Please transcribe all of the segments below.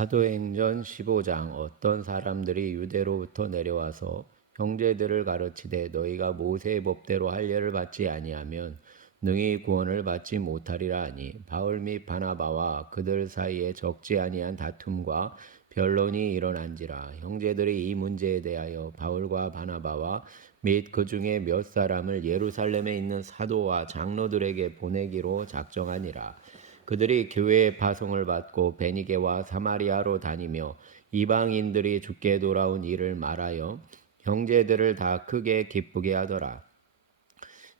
사도행전 15장. 어떤 사람들이 유대로부터 내려와서 형제들을 가르치되 너희가 모세의 법대로 할례를 받지 아니하면 능히 구원을 받지 못하리라 하니, 바울 및 바나바와 그들 사이에 적지 아니한 다툼과 변론이 일어난지라. 형제들이 이 문제에 대하여 바울과 바나바와 및 그 중에 몇 사람을 예루살렘에 있는 사도와 장로들에게 보내기로 작정하니라. 그들이 교회의 파송을 받고 베니게와 사마리아로 다니며 이방인들이 주께 돌아온 일을 말하여 형제들을 다 크게 기쁘게 하더라.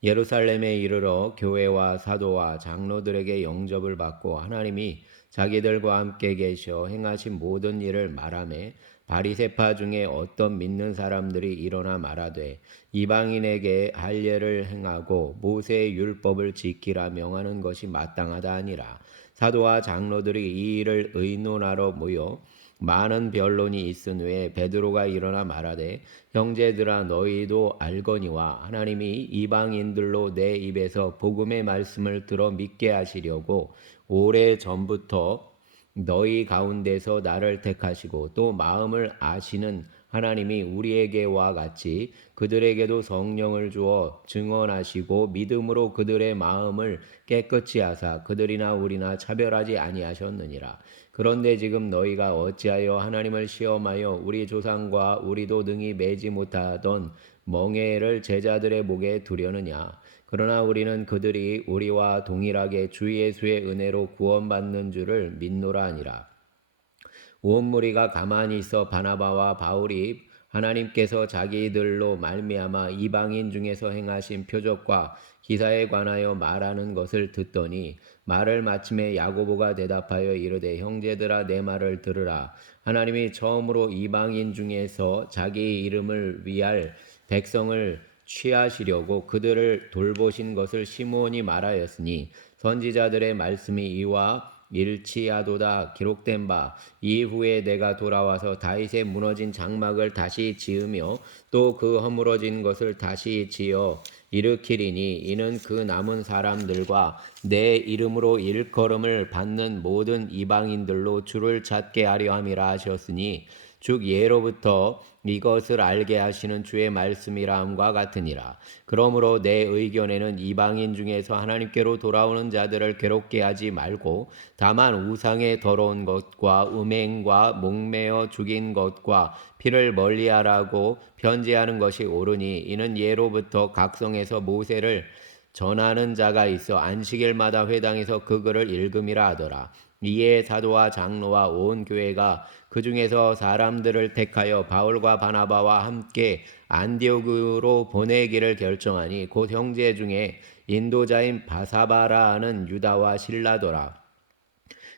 예루살렘에 이르러 교회와 사도와 장로들에게 영접을 받고 하나님이 자기들과 함께 계셔 행하신 모든 일을 말하매, 바리새파 중에 어떤 믿는 사람들이 일어나 말하되 이방인에게 할례를 행하고 모세의 율법을 지키라 명하는 것이 마땅하다 하니라. 사도와 장로들이 이 일을 의논하러 모여 많은 변론이 있은 후에 베드로가 일어나 말하되, 형제들아, 너희도 알거니와 하나님이 이방인들로 내 입에서 복음의 말씀을 들어 믿게 하시려고 오래 전부터 너희 가운데서 나를 택하시고 또 마음을 아시는 하나님이 우리에게와 같이 그들에게도 성령을 주어 증언하시고 믿음으로 그들의 마음을 깨끗이 하사 그들이나 우리나 차별하지 아니하셨느니라. 그런데 지금 너희가 어찌하여 하나님을 시험하여 우리 조상과 우리도 능히 매지 못하던 멍에를 제자들의 목에 두려느냐. 그러나 우리는 그들이 우리와 동일하게 주 예수의 은혜로 구원받는 줄을 믿노라 하니라. 온 무리가 가만히 있어 바나바와 바울이 하나님께서 자기들로 말미암아 이방인 중에서 행하신 표적과 기사에 관하여 말하는 것을 듣더니, 말을 마침에 야고보가 대답하여 이르되, 형제들아, 내 말을 들으라. 하나님이 처음으로 이방인 중에서 자기 이름을 위할 백성을 취하시려고 그들을 돌보신 것을 시므온이 말하였으니, 선지자들의 말씀이 이와 일치하도다. 기록된 바, 이후에 내가 돌아와서 다윗의 무너진 장막을 다시 지으며 또 그 허물어진 것을 다시 지어 일으키리니, 이는 그 남은 사람들과 내 이름으로 일컬음을 받는 모든 이방인들로 주를 찾게 하려 함이라 하셨으니, 즉 예로부터 이것을 알게 하시는 주의 말씀이라 함과 같으니라. 그러므로 내 의견에는 이방인 중에서 하나님께로 돌아오는 자들을 괴롭게 하지 말고 다만 우상의 더러운 것과 음행과 목매어 죽인 것과 피를 멀리하라고 편지하는 것이 옳으니, 이는 예로부터 각성에서 모세를 전하는 자가 있어 안식일마다 회당에서 그 글을 읽음이라 하더라. 이에 사도와 장로와 온 교회가 그 중에서 사람들을 택하여 바울과 바나바와 함께 안디옥으로 보내기를 결정하니, 곧 형제 중에 인도자인 바사바라는 유다와 실라더라.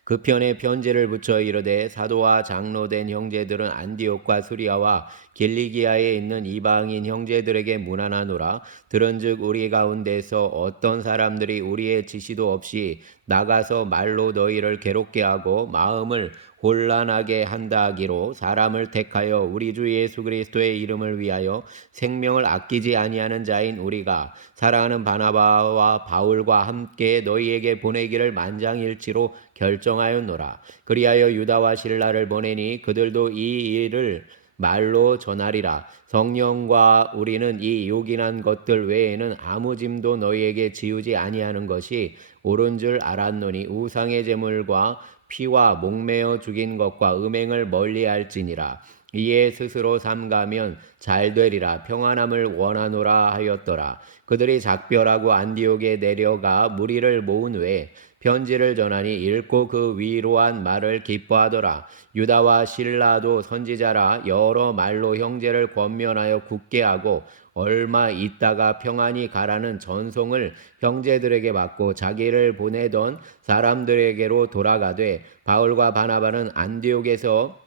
그 편에 편지를 붙여 이르되, 사도와 장로된 형제들은 안디옥과 수리아와 길리기아에 있는 이방인 형제들에게 문안하노라. 들은즉 우리 가운데서 어떤 사람들이 우리의 지시도 없이 나가서 말로 너희를 괴롭게 하고 마음을 혼란하게 한다 하기로 사람을 택하여 우리 주 예수 그리스도의 이름을 위하여 생명을 아끼지 아니하는 자인 우리가 사랑하는 바나바와 바울과 함께 너희에게 보내기를 만장일치로 결정하였노라. 그리하여 유다와 실라를 보내니 그들도 이 일을 말로 전하리라. 성령과 우리는 이 요긴한 것들 외에는 아무 짐도 너희에게 지우지 아니하는 것이 옳은 줄 알았노니, 우상의 제물과 피와 목매어 죽인 것과 음행을 멀리할지니라. 이에 스스로 삼가면 잘 되리라. 평안함을 원하노라 하였더라. 그들이 작별하고 안디옥에 내려가 무리를 모은 후에 편지를 전하니 읽고 그 위로한 말을 기뻐하더라. 유다와 실라도 선지자라 여러 말로 형제를 권면하여 굳게 하고 얼마 있다가 평안히 가라는 전송을 형제들에게 받고 자기를 보내던 사람들에게로 돌아가되, 바울과 바나바는 안디옥에서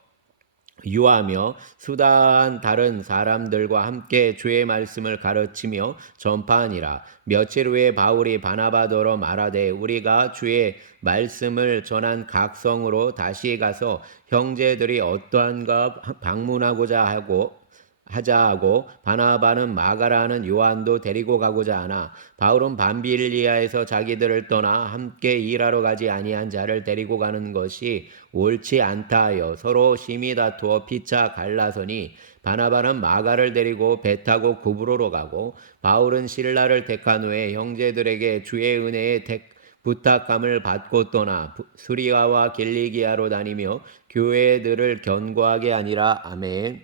유하며 수다한 다른 사람들과 함께 주의 말씀을 가르치며 전파하니라. 며칠 후에 바울이 바나바더러 말하되, 우리가 주의 말씀을 전한 각성으로 다시 가서 형제들이 어떠한가 방문하고자 하고 하자 하고 바나바는 마가라는 요한도 데리고 가고자 하나 바울은 밤빌리아에서 자기들을 떠나 함께 일하러 가지 아니한 자를 데리고 가는 것이 옳지 않다 하여 서로 심히 다투어 피차 갈라서니 바나바는 마가를 데리고 배 타고 구브로로 가고 바울은 실라를 택한 후에 형제들에게 주의 은혜에 부탁함을 받고 떠나 수리아와 길리기아로 다니며 교회들을 견고하게 하니라. 아멘.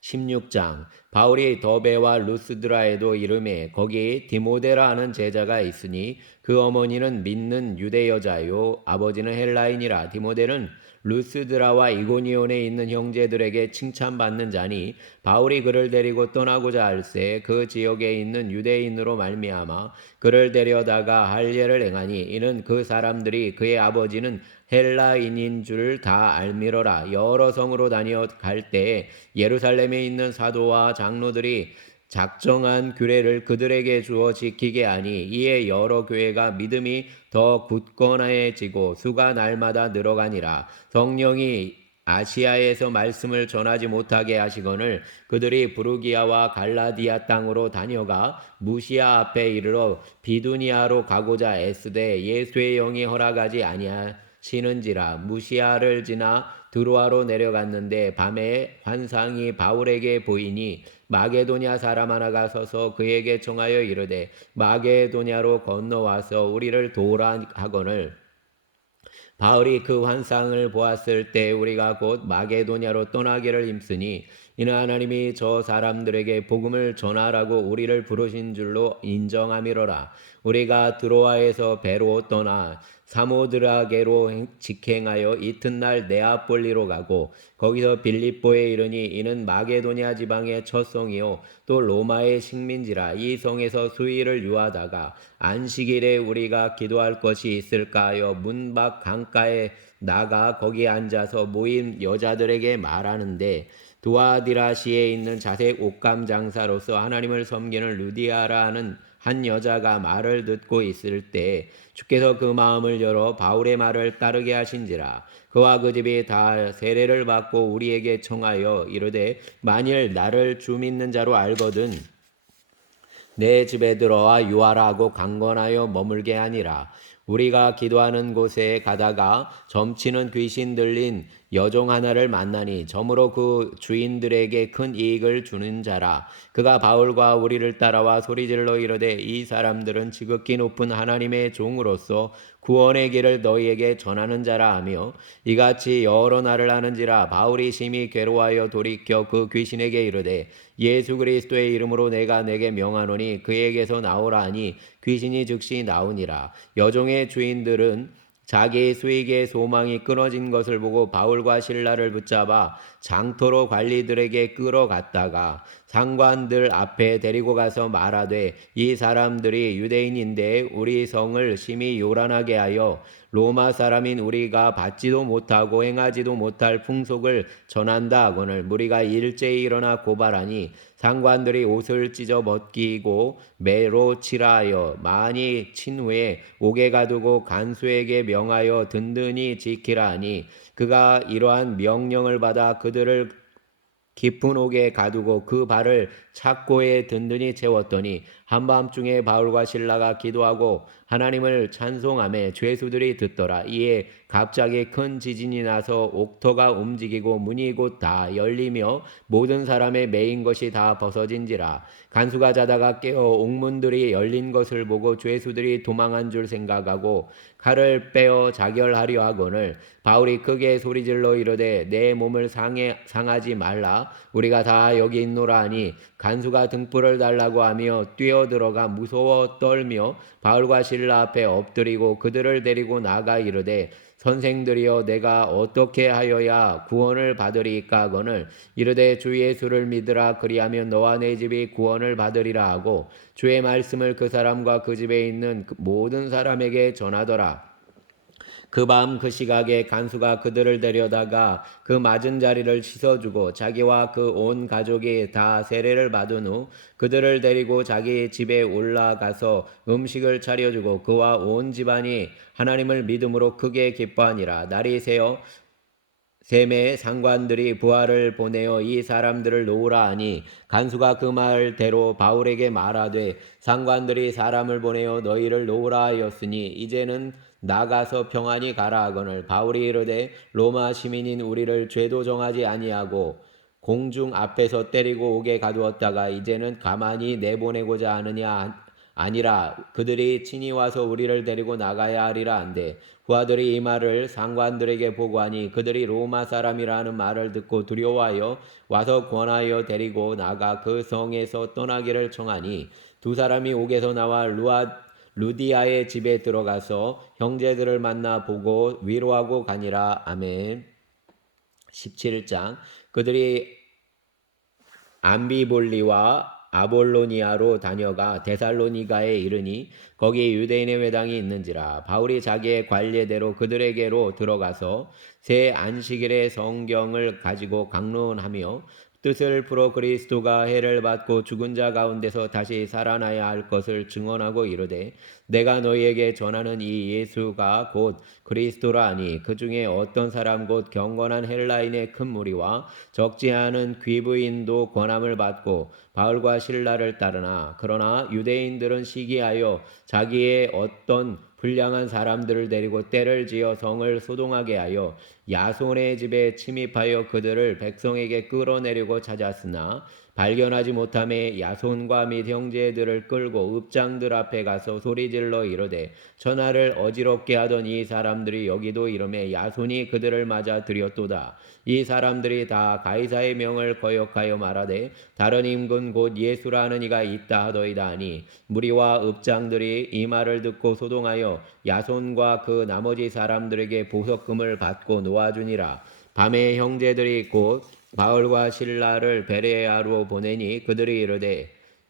16장 바울이 더베와 루스드라에도 이르매 거기 디모데라 하는 제자가 있으니 그 어머니는 믿는 유대 여자요 아버지는 헬라인이라. 디모데는 루스드라와 이고니온에 있는 형제들에게 칭찬받는 자니 바울이 그를 데리고 떠나고자 할새 그 지역에 있는 유대인으로 말미암아 그를 데려다가 할 일을 행하니 이는 그 사람들이 그의 아버지는 헬라인인 줄 다 알미러라. 여러 성으로 다녀 갈 때에 예루살렘에 있는 사도와 장로들이 작정한 규례를 그들에게 주어 지키게 하니 이에 여러 교회가 믿음이 더 굳건해지고 수가 날마다 늘어가니라. 성령이 아시아에서 말씀을 전하지 못하게 하시거늘 그들이 부르기아와 갈라디아 땅으로 다녀가 무시아 앞에 이르러 비두니아로 가고자 애쓰되 예수의 영이 허락하지 아니하시는지라. 무시아를 지나 드로아로 내려갔는데 밤에 환상이 바울에게 보이니 마게도냐 사람 하나가 서서 그에게 청하여 이르되 마게도냐로 건너와서 우리를 도우라 하거늘 바울이 그 환상을 보았을 때 우리가 곧 마게도냐로 떠나기를 힘쓰니 이는 하나님이 저 사람들에게 복음을 전하라고 우리를 부르신 줄로 인정함이로라. 우리가 드로아에서 배로 떠나 사모드라게로 직행하여 이튿날 네아폴리로 가고 거기서 빌립보에 이르니 이는 마게도냐 지방의 첫 성이요 또 로마의 식민지라. 이 성에서 수일을 유하다가 안식일에 우리가 기도할 것이 있을까 하여 문 밖 강가에 나가 거기 앉아서 모인 여자들에게 말하는데 두아디라시에 있는 자색 옷감 장사로서 하나님을 섬기는 루디아라는 한 여자가 말을 듣고 있을 때 주께서 그 마음을 열어 바울의 말을 따르게 하신지라. 그와 그 집이 다 세례를 받고 우리에게 청하여 이르되 만일 나를 주 믿는 자로 알거든 내 집에 들어와 유하라 하고 강권하여 머물게 하니라. 우리가 기도하는 곳에 가다가 점치는 귀신 들린 여종 하나를 만나니 점으로 그 주인들에게 큰 이익을 주는 자라. 그가 바울과 우리를 따라와 소리질러 이르되 이 사람들은 지극히 높은 하나님의 종으로서 구원의 길을 너희에게 전하는 자라 하며 이같이 여러 날을 하는지라. 바울이 심히 괴로워하여 돌이켜 그 귀신에게 이르되 예수 그리스도의 이름으로 내가 내게 명하노니 그에게서 나오라 하니 귀신이 즉시 나오니라. 여종의 주인들은 자기 수익의 소망이 끊어진 것을 보고 바울과 실라를 붙잡아 장터로 관리들에게 끌어갔다가 상관들 앞에 데리고 가서 말하되 이 사람들이 유대인인데 우리 성을 심히 요란하게 하여 로마 사람인 우리가 받지도 못하고 행하지도 못할 풍속을 전한다 하거늘 무리가 일제히 일어나 고발하니 상관들이 옷을 찢어 벗기고 매로 칠하여 많이 친 후에 옥에 가두고 간수에게 명하여 든든히 지키라 하니 그가 이러한 명령을 받아 그들을 깊은 옥에 가두고 그 발을 착고에 든든히 채웠더니 한밤중에 바울과 실라가 기도하고 하나님을 찬송하며 죄수들이 듣더라. 이에 갑자기 큰 지진이 나서 옥터가 움직이고 문이 곧 다 열리며 모든 사람의 매인 것이 다 벗어진지라. 간수가 자다가 깨어 옥문들이 열린 것을 보고 죄수들이 도망한 줄 생각하고 칼을 빼어 자결하려 하거늘 바울이 크게 소리질러 이르되 내 몸을 상하지 말라. 우리가 다 여기 있노라 하니 간수가 등불을 달라고 하며 뛰어들어가 무서워 떨며 바울과 실라 앞에 엎드리고 그들을 데리고 나가 이르되 선생들이여 내가 어떻게 하여야 구원을 받으리까 하거늘 이르되 주 예수를 믿으라 그리하면 너와 내 집이 구원을 받으리라 하고 주의 말씀을 그 사람과 그 집에 있는 모든 사람에게 전하더라. 그 밤 그 시각에 간수가 그들을 데려다가 그 맞은 자리를 씻어주고 자기와 그 온 가족이 다 세례를 받은 후 그들을 데리고 자기 집에 올라가서 음식을 차려주고 그와 온 집안이 하나님을 믿음으로 크게 기뻐하니라. 날이 새어 셈의 상관들이 부하를 보내어 이 사람들을 놓으라 하니 간수가 그 말대로 바울에게 말하되 상관들이 사람을 보내어 너희를 놓으라 하였으니 이제는 나가서 평안히 가라 하거늘 바울이 이르되 로마 시민인 우리를 죄도 정하지 아니하고 공중 앞에서 때리고 오게 가두었다가 이제는 가만히 내보내고자 하느냐 아니라 그들이 친히 와서 우리를 데리고 나가야 하리라 한데 부하들이 이 말을 상관들에게 보고하니 그들이 로마 사람이라는 말을 듣고 두려워하여 와서 권하여 데리고 나가 그 성에서 떠나기를 청하니 두 사람이 옥에서 나와 루디아의 집에 들어가서 형제들을 만나 보고 위로하고 가니라. 아멘. 17장 그들이 암비볼리와 아볼로니아로 다녀가 데살로니가에 이르니 거기 유대인의 회당이 있는지라 바울이 자기의 관례대로 그들에게로 들어가서 새 안식일의 성경을 가지고 강론하며 뜻을 풀어 그리스도가 해를 받고 죽은 자 가운데서 다시 살아나야 할 것을 증언하고 이르되 내가 너희에게 전하는 이 예수가 곧 그리스도라 하니 그 중에 어떤 사람 곧 경건한 헬라인의 큰 무리와 적지 않은 귀부인도 권함을 받고 바울과 신라를 따르나 그러나 유대인들은 시기하여 자기의 어떤 불량한 사람들을 데리고 때를 지어 성을 소동하게 하여 야손의 집에 침입하여 그들을 백성에게 끌어내려고 찾았으나 발견하지 못함에 야손과 및 형제들을 끌고 읍장들 앞에 가서 소리질러 이르되 천하를 어지럽게 하던 이 사람들이 여기도 이름에 야손이 그들을 맞아 들였도다. 이 사람들이 다 가이사의 명을 거역하여 말하되 다른 임금 곧 예수라는 이가 있다 하더이다 하니 무리와 읍장들이 이 말을 듣고 소동하여 야손과 그 나머지 사람들에게 보석금을 받고 놓아주니라. 밤에 형제들이 곧 바울과 신라를 베레아로 보내니 그들이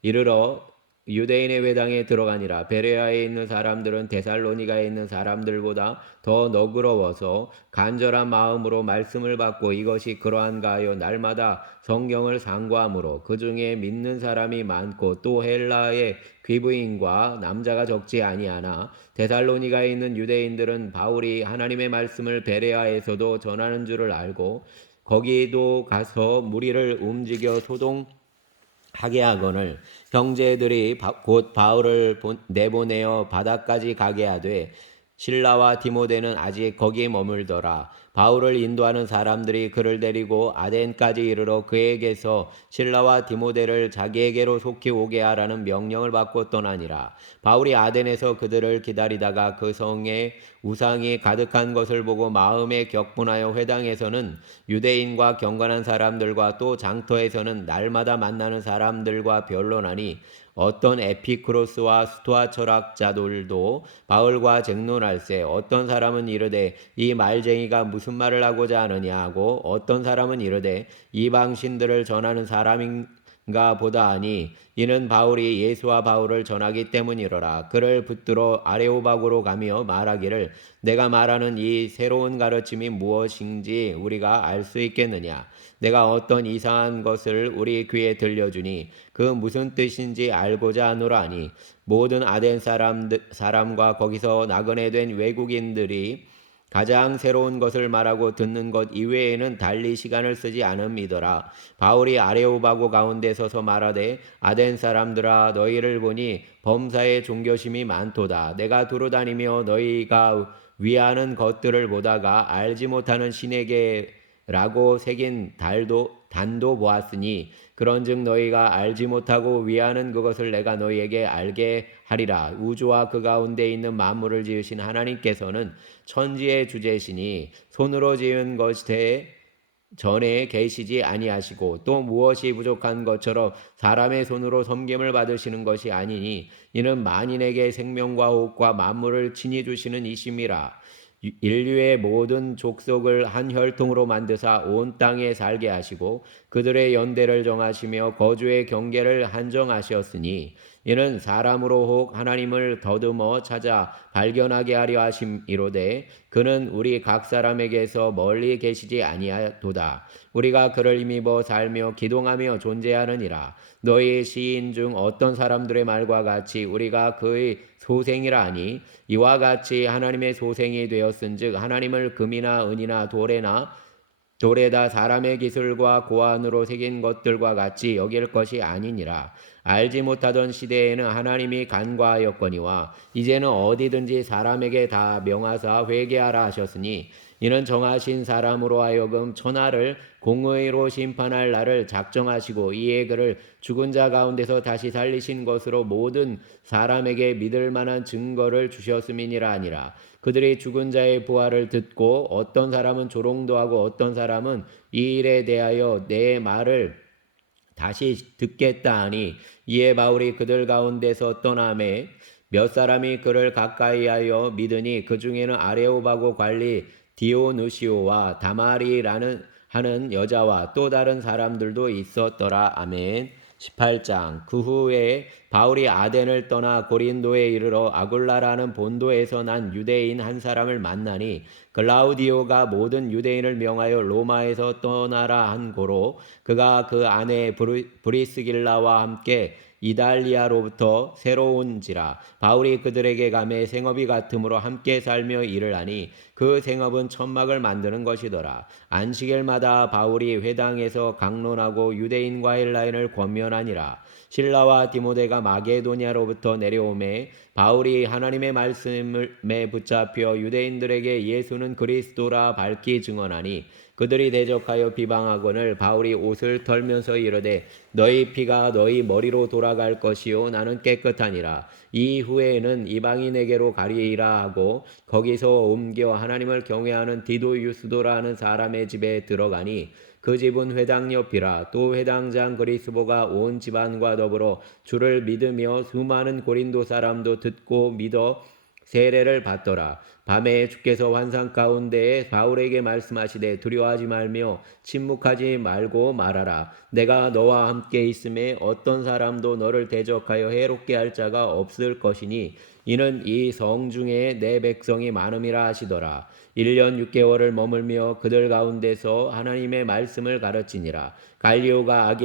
이르러 유대인의 회당에 들어가니라. 베레아에 있는 사람들은 데살로니가에 있는 사람들보다 더 너그러워서 간절한 마음으로 말씀을 받고 이것이 그러한가 하여 날마다 성경을 상고하므로 그 중에 믿는 사람이 많고 또 헬라의 귀부인과 남자가 적지 아니하나 데살로니가에 있는 유대인들은 바울이 하나님의 말씀을 베레아에서도 전하는 줄을 알고 거기도 가서 무리를 움직여 소동하게 하거늘 형제들이 곧 바울을 내보내어 바다까지 가게 하되 실라와 디모데는 아직 거기 머물더라. 바울을 인도하는 사람들이 그를 데리고 아덴까지 이르러 그에게서 실라와 디모데를 자기에게로 속히 오게 하라는 명령을 받고 떠나니라. 바울이 아덴에서 그들을 기다리다가 그 성에 우상이 가득한 것을 보고 마음에 격분하여 회당에서는 유대인과 경건한 사람들과 또 장터에서는 날마다 만나는 사람들과 변론하니 어떤 에피크로스와 스토아 철학자들도 바울과 쟁론할세 어떤 사람은 이르되 이 말쟁이가 무슨 말을 하고자 하느냐 하고 어떤 사람은 이르되 이방신들을 전하는 사람인가 보다 하니 이는 바울이 예수와 바울을 전하기 때문이로라. 그를 붙들어 아레오바고로 가며 말하기를 내가 말하는 이 새로운 가르침이 무엇인지 우리가 알 수 있겠느냐. 내가 어떤 이상한 것을 우리 귀에 들려주니 그 무슨 뜻인지 알고자 하노라 하니 모든 아덴 사람과 거기서 나그네 된 외국인들이 가장 새로운 것을 말하고 듣는 것 이외에는 달리 시간을 쓰지 않음이더라. 바울이 아레오바고 가운데 서서 말하되 아덴 사람들아 너희를 보니 범사에 종교심이 많도다. 내가 두루다니며 너희가 위하는 것들을 보다가 알지 못하는 신에게라고 새긴 단도 보았으니 그런즉 너희가 알지 못하고 위하는 그것을 내가 너희에게 알게 하리라. 우주와 그 가운데 있는 만물을 지으신 하나님께서는 천지의 주제시니 손으로 지은 것에 전에 계시지 아니하시고 또 무엇이 부족한 것처럼 사람의 손으로 섬김을 받으시는 것이 아니니 이는 만인에게 생명과 호흡과 만물을 친히 주시는 이심이라. 인류의 모든 족속을 한 혈통으로 만드사 온 땅에 살게 하시고 그들의 연대를 정하시며 거주의 경계를 한정하셨으니 이는 사람으로 혹 하나님을 더듬어 찾아 발견하게 하려 하심이로되 그는 우리 각 사람에게서 멀리 계시지 아니하도다. 우리가 그를 힘입어 살며 기동하며 존재하느니라. 너희 시인 중 어떤 사람들의 말과 같이 우리가 그의 소생이라 하니 이와 같이 하나님의 소생이 되었은즉 하나님을 금이나 은이나 돌에나 돌에다 사람의 기술과 고안으로 새긴 것들과 같이 여길 것이 아니니라. 알지 못하던 시대에는 하나님이 간과하였거니와 이제는 어디든지 사람에게 다 명하사 회개하라 하셨으니 이는 정하신 사람으로 하여금 천하를 공의로 심판할 날을 작정하시고 이에 그를 죽은 자 가운데서 다시 살리신 것으로 모든 사람에게 믿을 만한 증거를 주셨음이니라 하니라. 그들이 죽은 자의 부활을 듣고 어떤 사람은 조롱도 하고 어떤 사람은 이 일에 대하여 내 말을 다시 듣겠다 하니 이에 바울이 그들 가운데서 떠나매 몇 사람이 그를 가까이하여 믿으니 그 중에는 아레오바고 관리 디오누시오와 다마리라는 하는 여자와 또 다른 사람들도 있었더라. 아멘. 18장. 그 후에 바울이 아덴을 떠나 고린도에 이르러 아굴라라는 본도에서 난 유대인 한 사람을 만나니 글라우디오가 모든 유대인을 명하여 로마에서 떠나라 한 고로 그가 그 아내 브리스길라와 함께 이달리아로부터 새로운지라. 바울이 그들에게 가매 생업이 같으므로 함께 살며 일을 하니 그 생업은 천막을 만드는 것이더라. 안식일마다 바울이 회당에서 강론하고 유대인과 헬라인을 권면하니라. 실라와 디모데가 마게도냐로부터 내려오매 바울이 하나님의 말씀에 붙잡혀 유대인들에게 예수는 그리스도라 밝히 증언하니 그들이 대적하여 비방하거늘 바울이 옷을 털면서 이르되 너희 피가 너희 머리로 돌아갈 것이요 나는 깨끗하니라. 이후에는 이방인에게로 가리이라 하고 거기서 옮겨 하나님을 경외하는 디도유스도라 하는 사람의 집에 들어가니 그 집은 회당 옆이라. 또 회당장 그리스보가 온 집안과 더불어 주를 믿으며 수많은 고린도 사람도 듣고 믿어 세례를 받더라. 밤에 주께서 환상 가운데에 바울에게 말씀하시되 두려워하지 말며 침묵하지 말고 말하라. 내가 너와 함께 있음에 어떤 사람도 너를 대적하여 해롭게 할 자가 없을 것이니 이는 이 성중에 내 백성이 많음이라 하시더라. 1년 6개월을 머물며 그들 가운데서 하나님의 말씀을 가르치니라. 갈리오가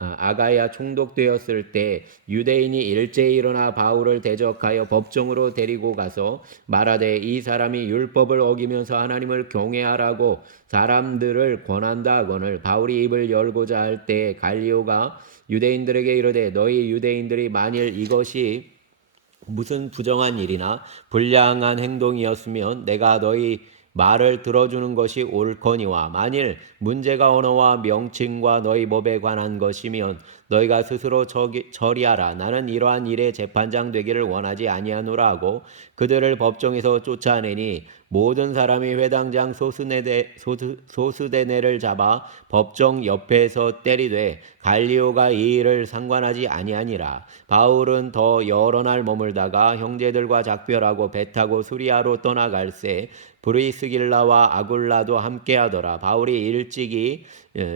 아가야 총독되었을 때 유대인이 일제히 일어나 바울을 대적하여 법정으로 데리고 가서 말하되 이 사람이 율법을 어기면서 하나님을 경외하라고 사람들을 권한다 하거늘 바울이 입을 열고자 할 때 갈리오가 유대인들에게 이르되 너희 유대인들이 만일 이것이 무슨 부정한 일이나 불량한 행동이었으면 내가 너희 말을 들어주는 것이 옳거니와 만일 문제가 언어와 명칭과 너희 법에 관한 것이면 너희가 스스로 처리하라. 나는 이러한 일에 재판장 되기를 원하지 아니하노라 하고 그들을 법정에서 쫓아내니 모든 사람이 회당장 소스데네를 잡아 법정 옆에서 때리되 갈리오가 이 일을 상관하지 아니하니라. 바울은 더 여러 날 머물다가 형제들과 작별하고 배 타고 수리아로 떠나갈새 브리스길라와 아굴라도 함께하더라. 바울이 일찍이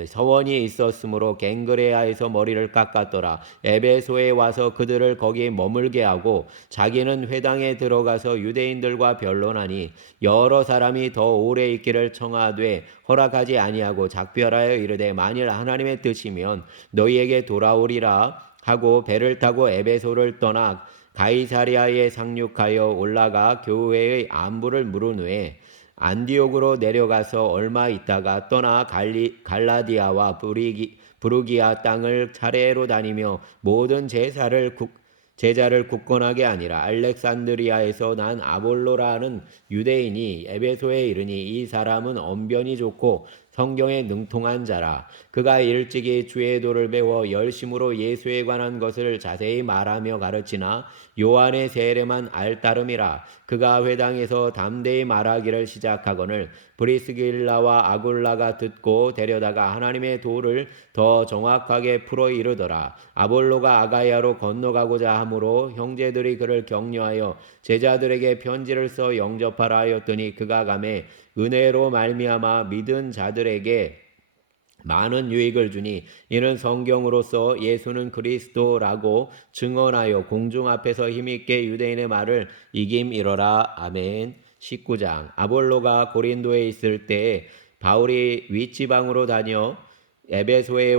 서원이 있었으므로 갱그레아에서 머리를 깎았더라. 에베소에 와서 그들을 거기 머물게 하고 자기는 회당에 들어가서 유대인들과 변론하니 여러 사람이 더 오래 있기를 청하되 허락하지 아니하고 작별하여 이르되 만일 하나님의 뜻이면 너희에게 돌아오리라 하고 배를 타고 에베소를 떠나 가이사리아에 상륙하여 올라가 교회의 안부를 물은 후에 안디옥으로 내려가서 얼마 있다가 떠나 갈라디아와 부르기아 땅을 차례로 다니며 모든 제자를 굳건하게 하니라. 알렉산드리아에서 난 아볼로라는 유대인이 에베소에 이르니 이 사람은 언변이 좋고 성경에 능통한 자라. 그가 일찍이 주의 도를 배워 열심으로 예수에 관한 것을 자세히 말하며 가르치나 요한의 세례만 알따름이라. 그가 회당에서 담대히 말하기를 시작하거늘 브리스길라와 아굴라가 듣고 데려다가 하나님의 도를 더 정확하게 풀어 이르더라. 아볼로가 아가야로 건너가고자 하므로 형제들이 그를 격려하여 제자들에게 편지를 써 영접하라 하였더니 그가 가매 은혜로 말미암아 믿은 자들에게 많은 유익을 주니 이는 성경으로서 예수는 그리스도라고 증언하여 공중 앞에서 힘있게 유대인의 말을 이김이러라. 아멘. 19장. 아볼로가 고린도에 있을 때 바울이 윗지방으로 다녀 에베소에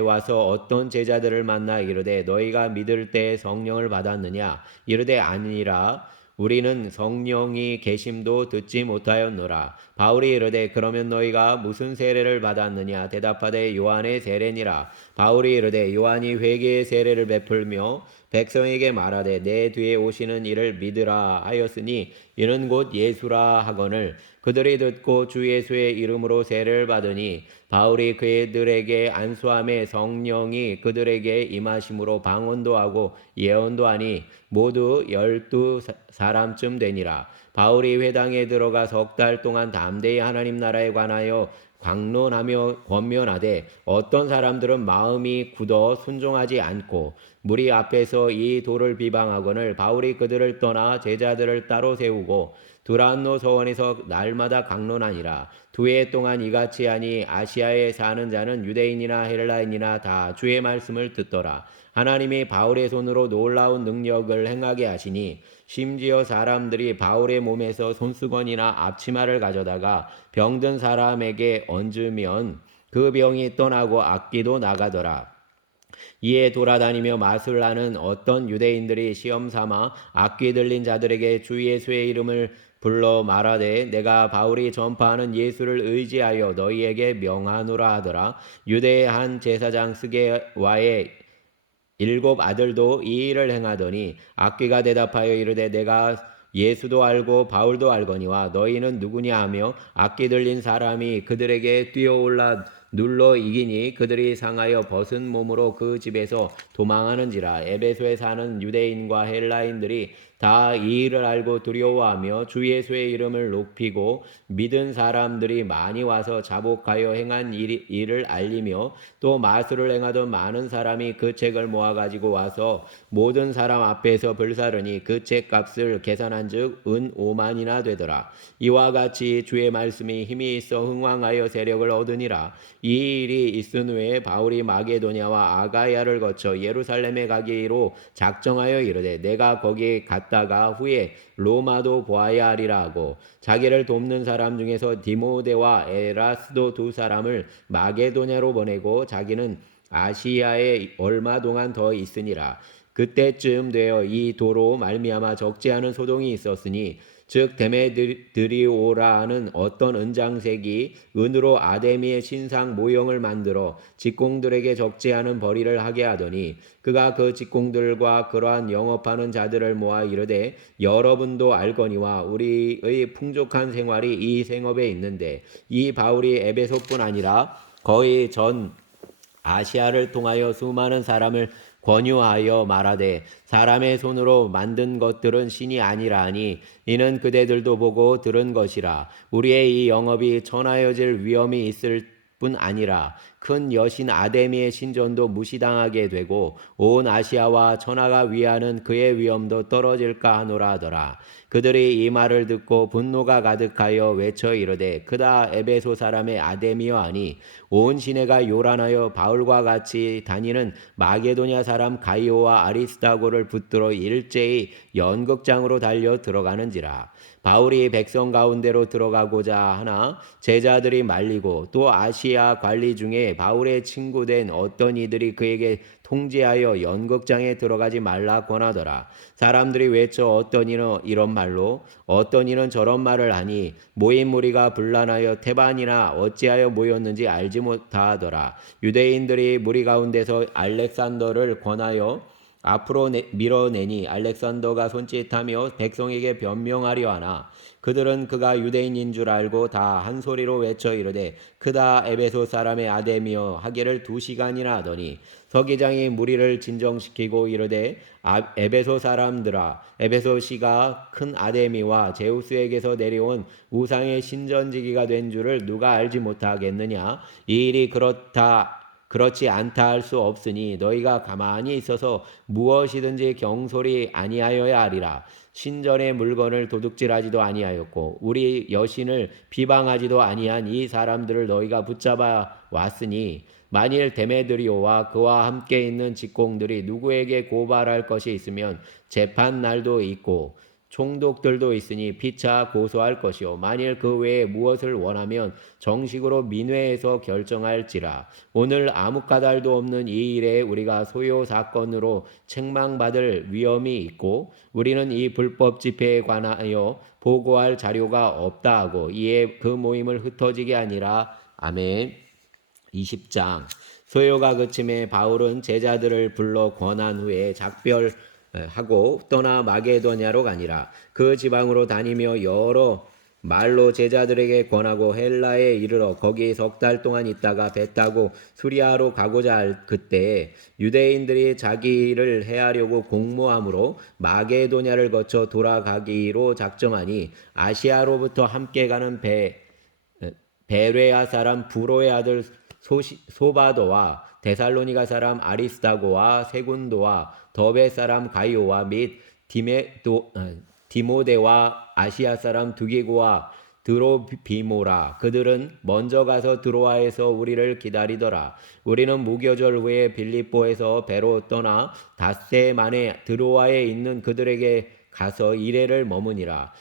와서 어떤 제자들을 만나 이르되 너희가 믿을 때 성령을 받았느냐 이르되 아니라 우리는 성령이 계심도 듣지 못하였노라. 바울이 이르되 그러면 너희가 무슨 세례를 받았느냐? 대답하되 요한의 세례니라. 바울이 이르되 요한이 회개의 세례를 베풀며 백성에게 말하되 내 뒤에 오시는 이를 믿으라 하였으니 이는 곧 예수라 하거늘 그들이 듣고 주 예수의 이름으로 세례를 받으니 바울이 그들에게 안수함에 성령이 그들에게 임하심으로 방언도 하고 예언도 하니 모두 12사람쯤 되니라. 바울이 회당에 들어가 석 달 동안 담대히 하나님 나라에 관하여 강론하며 권면하되 어떤 사람들은 마음이 굳어 순종하지 않고 무리 앞에서 이 도를 비방하거늘 바울이 그들을 떠나 제자들을 따로 세우고 두란노 서원에서 날마다 강론하니라. 2해 동안 이같이 하니 아시아에 사는 자는 유대인이나 헬라인이나 다 주의 말씀을 듣더라. 하나님이 바울의 손으로 놀라운 능력을 행하게 하시니 심지어 사람들이 바울의 몸에서 손수건이나 앞치마를 가져다가 병든 사람에게 얹으면 그 병이 떠나고 악기도 나가더라. 이에 돌아다니며 마술하는 어떤 유대인들이 시험 삼아 악귀 들린 자들에게 주 예수의 이름을 불러 말하되 내가 바울이 전파하는 예수를 의지하여 너희에게 명하노라 하더라. 유대의 한 제사장 스게와의 7 아들도 이 일을 행하더니 악귀가 대답하여 이르되 내가 예수도 알고 바울도 알거니와 너희는 누구냐 하며 악귀 들린 사람이 그들에게 뛰어올라 눌러 이기니 그들이 상하여 벗은 몸으로 그 집에서 도망하는지라. 에베소에 사는 유대인과 헬라인들이 다 이 일을 알고 두려워하며 주 예수의 이름을 높이고 믿은 사람들이 많이 와서 자복하여 행한 일을 알리며 또 마술을 행하던 많은 사람이 그 책을 모아가지고 와서 모든 사람 앞에서 불사르니 그 책 값을 계산한즉 은 5만이나 되더라. 이와 같이 주의 말씀이 힘이 있어 흥왕하여 세력을 얻으니라. 이 일이 있은 후에 바울이 마게도냐와 아가야를 거쳐 예루살렘에 가기로 작정하여 이르되 내가 거기 갔다가 후에 로마도 보아야 하리라 하고 자기를 돕는 사람 중에서 디모데와 에라스도 2사람을 마게도냐로 보내고 자기는 아시아에 얼마 동안 더 있으니라. 그때쯤 되어 이 도로 말미암아 적지 않은 소동이 있었으니 즉 데메드리오라 하는 어떤 은장색이 은으로 아데미의 신상 모형을 만들어 직공들에게 적지 않은 벌이를 하게 하더니 그가 그 직공들과 그러한 영업하는 자들을 모아 이르되 여러분도 알거니와 우리의 풍족한 생활이 이 생업에 있는데 이 바울이 에베소뿐 아니라 거의 전 아시아를 통하여 수많은 사람을 권유하여 말하되 사람의 손으로 만든 것들은 신이 아니라 하니 이는 그대들도 보고 들은 것이라. 우리의 이 영업이 천하여질 위험이 있을 뿐 아니라 큰 여신 아데미의 신전도 무시당하게 되고 온 아시아와 천하가 위하는 그의 위엄도 떨어질까 하노라 하더라. 그들이 이 말을 듣고 분노가 가득하여 외쳐 이르되 그다 에베소 사람의 아데미여 하니 온 시내가 요란하여 바울과 같이 다니는 마게도냐 사람 가이오와 아리스다고를 붙들어 일제히 연극장으로 달려 들어가는지라. 바울이 백성 가운데로 들어가고자 하나 제자들이 말리고 또 아시아 관리 중에 바울의 친구된 어떤 이들이 그에게 통지하여 연극장에 들어가지 말라 권하더라. 사람들이 외쳐 어떤 이는 이런 말로 어떤 이는 저런 말을 하니 모인 무리가 분란하여 태반이나 어찌하여 모였는지 알지 못하더라. 유대인들이 무리 가운데서 알렉산더를 권하여 앞으로 밀어내니 알렉산더가 손짓하며 백성에게 변명하려 하나 그들은 그가 유대인인 줄 알고 다 한 소리로 외쳐 이르되 그다 에베소 사람의 아데미여 하기를 2시간이나 하더니 서기장이 무리를 진정시키고 이르되 에베소 사람들아 에베소시가 큰 아데미와 제우스에게서 내려온 우상의 신전지기가 된 줄을 누가 알지 못하겠느냐. 이 일이 그렇지 않다 할 수 없으니 너희가 가만히 있어서 무엇이든지 경솔이 아니하여야 하리라. 신전의 물건을 도둑질하지도 아니하였고 우리 여신을 비방하지도 아니한 이 사람들을 너희가 붙잡아 왔으니 만일 데메드리오와 그와 함께 있는 직공들이 누구에게 고발할 것이 있으면 재판 날도 있고 총독들도 있으니 피차 고소할 것이요 만일 그 외에 무엇을 원하면 정식으로 민회에서 결정할지라. 오늘 아무 까닭도 없는 이 일에 우리가 소요 사건으로 책망받을 위험이 있고 우리는 이 불법 집회에 관하여 보고할 자료가 없다 하고 이에 그 모임을 흩어지게 아니라. 아멘. 20장. 소요가 그침에 바울은 제자들을 불러 권한 후에 작별하고 떠나 마게도냐로 가니라. 그 지방으로 다니며 여러 말로 제자들에게 권하고 헬라에 이르러 거기 석 달 동안 있다가 배 타고 수리아로 가고자 할 그때에 유대인들이 자기를 해하려고 공모함으로 마게도냐를 거쳐 돌아가기로 작정하니 아시아로부터 함께 가는 베레아 사람 부로의 아들 소바도와 데살로니가 사람 아리스타고와 세군도와 더베 사람 가이오와 및 디모데와 아시아 사람 두기고와 드로비모라. 그들은 먼저 가서 드로아에서 우리를 기다리더라. 우리는 무교절 후에 빌립보에서 배로 떠나 닷새 만에 드로아에 있는 그들에게 가서 이레를 머무니라.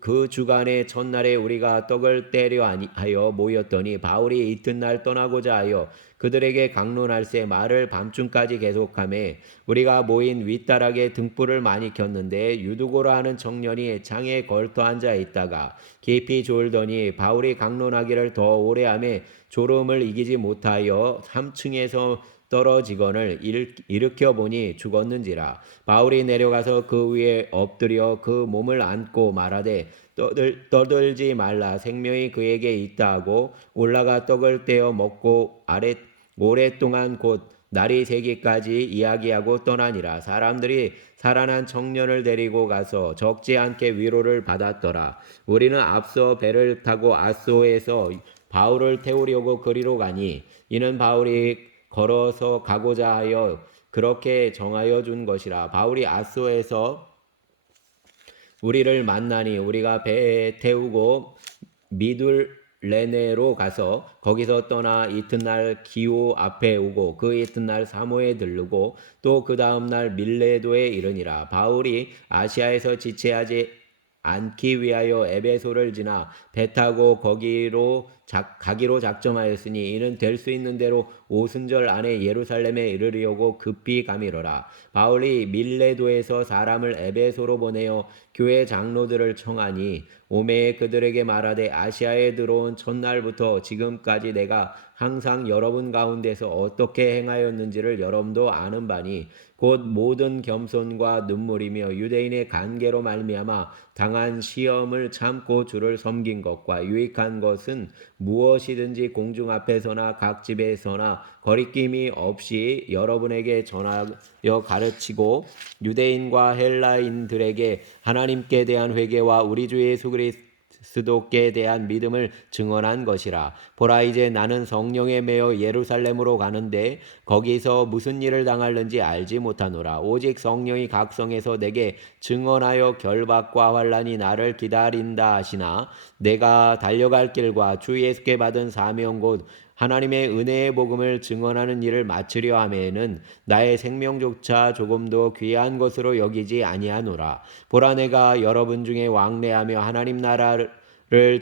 그 주간의 첫날에 우리가 떡을 떼려 하여 모였더니 바울이 이튿날 떠나고자 하여 그들에게 강론할새 말을 밤중까지 계속하매 우리가 모인 윗다락에 등불을 많이 켰는데 유두고라 하는 청년이 창에 걸터 앉아 있다가 깊이 졸더니 바울이 강론하기를 더 오래 하매 졸음을 이기지 못하여 3층에서 떨어지거늘 일으켜 보니 죽었는지라. 바울이 내려가서 그 위에 엎드려 그 몸을 안고 말하되 떠들지 말라. 생명이 그에게 있다 하고 올라가 떡을 떼어 먹고 오랫동안 곧 날이 새기까지 이야기하고 떠나니라. 사람들이 살아난 청년을 데리고 가서 적지 않게 위로를 받았더라. 우리는 앞서 배를 타고 아소에서 바울을 태우려고 그리로 가니 이는 바울이 걸어서 가고자 하여 그렇게 정하여 준 것이라. 바울이 아소에서 우리를 만나니 우리가 배에 태우고 미둘레네로 가서 거기서 떠나 이튿날 기오 앞에 오고 그 이튿날 사모에 들르고 또 그 다음날 밀레도에 이르니라. 바울이 아시아에서 지체하지 않기 위하여 에베소를 지나 배 타고 거기로 가기로 작정하였으니 이는 될 수 있는 대로 오순절 안에 예루살렘에 이르려고 급히 가미러라. 바울이 밀레도에서 사람을 에베소로 보내어 교회 장로들을 청하니 오매에 그들에게 말하되 아시아에 들어온 첫날부터 지금까지 내가 항상 여러분 가운데서 어떻게 행하였는지를 여러분도 아는 바니 곧 모든 겸손과 눈물이며 유대인의 간계로 말미암아 당한 시험을 참고 주를 섬긴 것과 유익한 것은 무엇이든지 공중 앞에서나 각 집에서나 거리낌이 없이 여러분에게 전하여 가르치고 유대인과 헬라인들에게 하나님께 대한 회개와 우리 주 예수 그리스도께 대한 믿음을 증언한 것이라. 보라 이제 나는 성령에 매여 예루살렘으로 가는데 거기서 무슨 일을 당할는지 알지 못하노라. 오직 성령이 각 성에서 내게 증언하여 결박과 환난이 나를 기다린다 하시나 내가 달려갈 길과 주 예수께 받은 사명 곧 하나님의 은혜의 복음을 증언하는 일을 마치려 하면은 나의 생명조차 조금도 귀한 것으로 여기지 아니하노라. 보라 내가 여러분 중에 왕래하며 하나님 나라를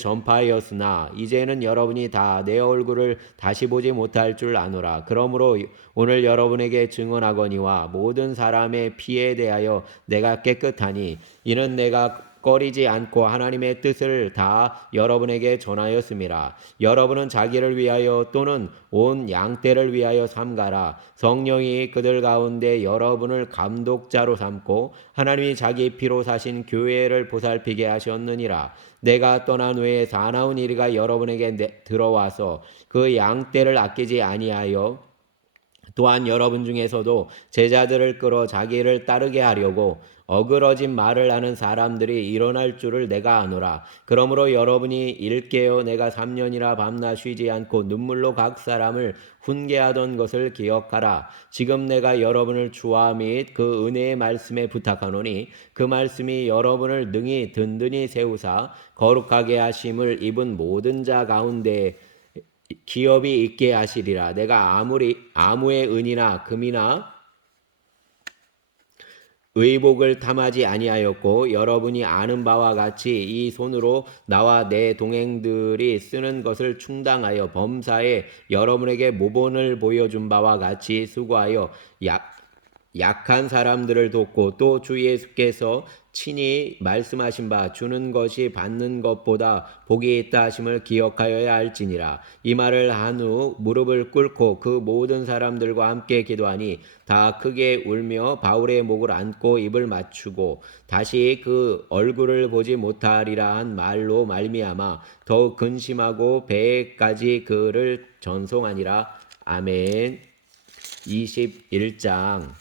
전파하였으나 이제는 여러분이 다 내 얼굴을 다시 보지 못할 줄 아노라. 그러므로 오늘 여러분에게 증언하거니와 모든 사람의 피에 대하여 내가 깨끗하니 이는 내가 꺼리지 않고 하나님의 뜻을 다 여러분에게 전하였음이라. 여러분은 자기를 위하여 또는 온 양떼를 위하여 삼가라. 성령이 그들 가운데 여러분을 감독자로 삼고 하나님이 자기 피로 사신 교회를 보살피게 하셨느니라. 내가 떠난 후에 사나운 이리가 여러분에게 들어와서 그 양떼를 아끼지 아니하여 또한 여러분 중에서도 제자들을 끌어 자기를 따르게 하려고 어그러진 말을 하는 사람들이 일어날 줄을 내가 아노라. 그러므로 여러분이 일깨어 내가 3년이나 밤낮 쉬지 않고 눈물로 각 사람을 훈계하던 것을 기억하라. 지금 내가 여러분을 주와 및 그 은혜의 말씀에 부탁하노니 그 말씀이 여러분을 능히 든든히 세우사 거룩하게 하심을 입은 모든 자 가운데 기업이 있게 하시리라. 내가 아무의 은이나 금이나 의복을 탐하지 아니하였고 여러분이 아는 바와 같이 이 손으로 나와 내 동행들이 쓰는 것을 충당하여 범사에 여러분에게 모본을 보여준 바와 같이 수고하여 약한 사람들을 돕고 또 주 예수께서 친히 말씀하신 바 주는 것이 받는 것보다 복이 있다 하심을 기억하여야 할지니라. 이 말을 한 후 무릎을 꿇고 그 모든 사람들과 함께 기도하니 다 크게 울며 바울의 목을 안고 입을 맞추고 다시 그 얼굴을 보지 못하리라 한 말로 말미암아 더욱 근심하고 배에까지 그를 전송하니라. 아멘. 21장.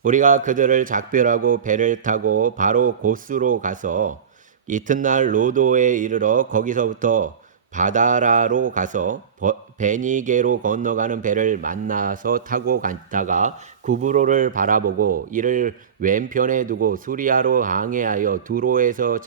우리가 그들을 작별하고 배를 타고 바로 고스로 가서 이튿날 로도에 이르러 거기서부터 바다라로 가서 베니게로 건너가는 배를 만나서 타고 갔다가 구브로를 바라보고 이를 왼편에 두고 수리아로 항해하여 두로에서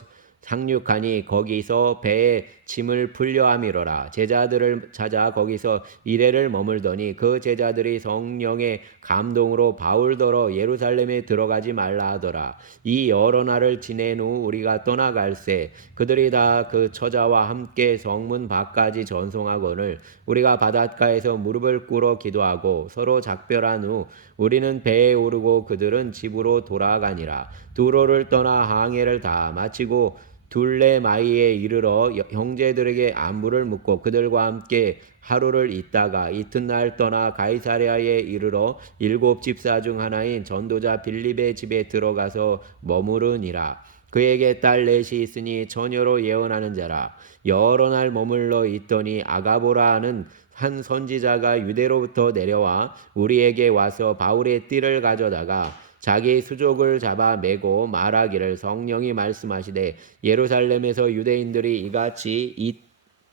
상륙하니 거기서 배에 짐을 풀려 함이로라. 제자들을 찾아 거기서 이레를 머물더니 그 제자들이 성령의 감동으로 바울더러 예루살렘에 들어가지 말라 하더라. 이 여러 날을 지낸 후 우리가 떠나갈새 그들이 다 그 처자와 함께 성문 밖까지 전송하거늘 우리가 바닷가에서 무릎을 꿇어 기도하고 서로 작별한 후 우리는 배에 오르고 그들은 집으로 돌아가니라. 두로를 떠나 항해를 다 마치고 둘레마이에 이르러 형제들에게 안부를 묻고 그들과 함께 하루를 있다가 이튿날 떠나 가이사랴에 이르러 7 집사 중 하나인 전도자 빌립의 집에 들어가서 머무르니라. 그에게 딸 넷이 있으니 처녀로 예언하는 자라. 여러 날 머물러 있더니 아가보라 하는 한 선지자가 유대로부터 내려와 우리에게 와서 바울의 띠를 가져다가 자기 수족을 잡아 매고 말하기를 성령이 말씀하시되 예루살렘에서 유대인들이 이같이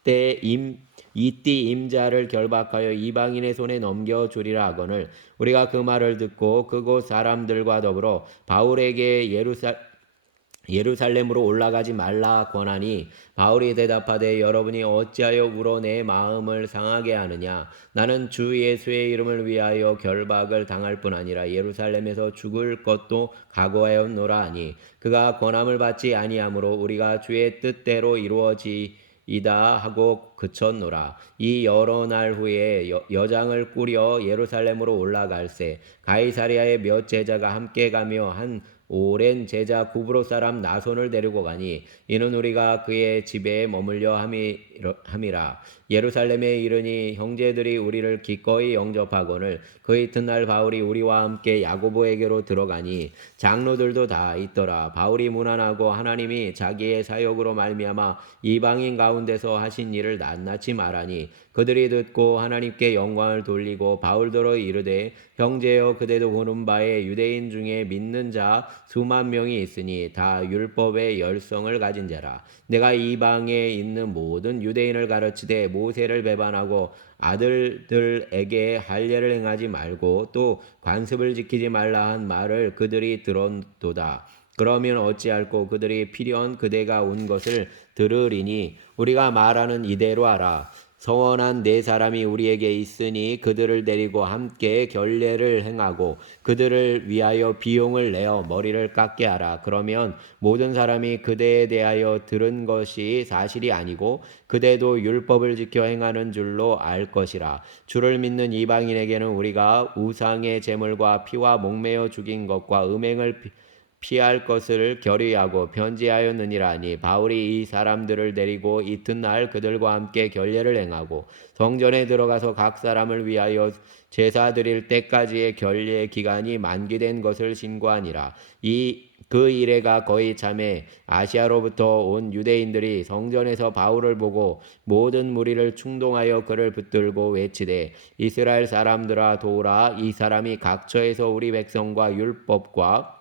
이띠 임자를 결박하여 이방인의 손에 넘겨주리라 하거늘 우리가 그 말을 듣고 그곳 사람들과 더불어 바울에게 예루살렘으로 올라가지 말라 권하니 바울이 대답하되 여러분이 어찌하여 울어 내 마음을 상하게 하느냐. 나는 주 예수의 이름을 위하여 결박을 당할 뿐 아니라 예루살렘에서 죽을 것도 각오하였노라 하니 그가 권함을 받지 아니하므로 우리가 주의 뜻대로 이루어지이다 하고 그쳤노라. 이 여러 날 후에 여장을 꾸려 예루살렘으로 올라갈새 가이사랴에 몇 제자가 함께 가며 한 오랜 제자 구브로 사람 나손을 데리고 가니 이는 우리가 그의 집에 머물려 함이라. 예루살렘에 이르니 형제들이 우리를 기꺼이 영접하거늘 그 이튿날 바울이 우리와 함께 야고보에게로 들어가니 장로들도 다 있더라. 바울이 무난하고 하나님이 자기의 사역으로 말미암아 이방인 가운데서 하신 일을 낱낱이 말하니 그들이 듣고 하나님께 영광을 돌리고 바울더러 이르되 형제여 그대도 보는 바에 유대인 중에 믿는 자 수만 명이 있으니 다 율법의 열성을 가진 자라. 내가 이방에 있는 모든 유대인을 가르치되 모세를 배반하고 아들들에게 할례를 행하지 말고 또 관습을 지키지 말라 한 말을 그들이 들었도다. 그러면 어찌할꼬 그들이 필연 그대가 온 것을 들으리니 우리가 말하는 이대로 하라. 서원한 네 사람이 우리에게 있으니 그들을 데리고 함께 결례를 행하고 그들을 위하여 비용을 내어 머리를 깎게 하라. 그러면 모든 사람이 그대에 대하여 들은 것이 사실이 아니고 그대도 율법을 지켜 행하는 줄로 알 것이라. 주를 믿는 이방인에게는 우리가 우상의 제물과 피와 목매어 죽인 것과 음행을 피할 것을 결의하고 편지하였느니라 하니 바울이 이 사람들을 데리고 이튿날 그들과 함께 결례를 행하고 성전에 들어가서 각 사람을 위하여 제사 드릴 때까지의 결례 기간이 만기된 것을 신고하니라. 그 이래가 거의 참에 아시아로부터 온 유대인들이 성전에서 바울을 보고 모든 무리를 충동하여 그를 붙들고 외치되 이스라엘 사람들아 도우라. 이 사람이 각처에서 우리 백성과 율법과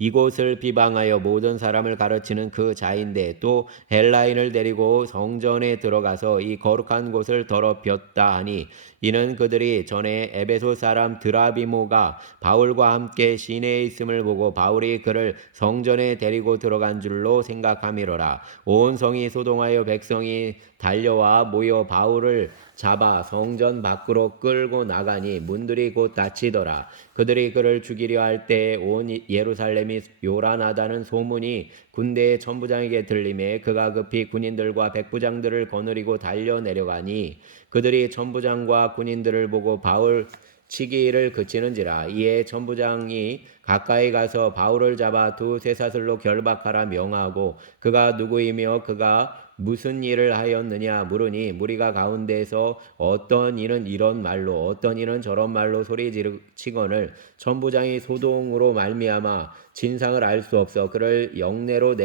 이곳을 비방하여 모든 사람을 가르치는 그 자인데 또 헬라인을 데리고 성전에 들어가서 이 거룩한 곳을 더럽혔다 하니 이는 그들이 전에 에베소 사람 드라비모가 바울과 함께 시내에 있음을 보고 바울이 그를 성전에 데리고 들어간 줄로 생각함이로라. 온 성이 소동하여 백성이 달려와 모여 바울을 잡아 성전 밖으로 끌고 나가니 문들이 곧 닫히더라. 그들이 그를 죽이려 할 때에 온 예루살렘이 요란하다는 소문이 군대의 천부장에게 들림에 그가 급히 군인들과 백부장들을 거느리고 달려 내려가니 그들이 천부장과 군인들을 보고 바울 치기를 그치는지라. 이에 천부장이 가까이 가서 바울을 잡아 두 쇠사슬로 결박하라 명하고 그가 누구이며 그가 무슨 일을 하였느냐 물으니 무리가 가운데에서 어떤 이는 이런 말로 어떤 이는 저런 말로 소리치거늘 천부장이 소동으로 말미암아 진상을 알 수 없어 그를 영내로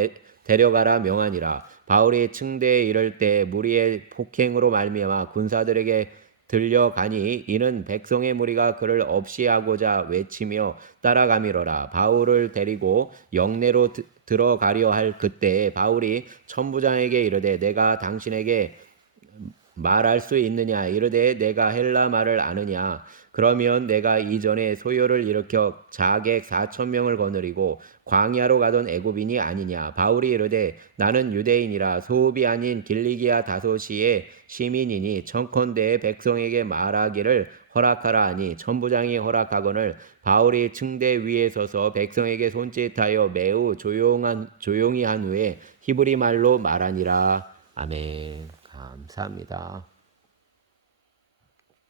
데려가라 명하니라. 바울이 층대에 이를 때 무리의 폭행으로 말미암아 군사들에게 들려가니 이는 백성의 무리가 그를 없이하고자 외치며 따라가미로라. 바울을 데리고 영내로 들어가려 할 그때에 바울이 천부장에게 이르되 내가 당신에게 말할 수 있느냐 이르되 내가 헬라 말을 아느냐 그러면 내가 이전에 소요를 일으켜 자객 4,000명을 거느리고 광야로 가던 애굽인이 아니냐. 바울이 이르되 나는 유대인이라 소읍이 아닌 길리기아 다소시의 시민이니 청컨대의 백성에게 말하기를 허락하라 하니 천부장이 허락하거늘 바울이 층대 위에 서서 백성에게 손짓하여 매우 조용히 한 후에 히브리 말로 말하니라. 아멘. 감사합니다.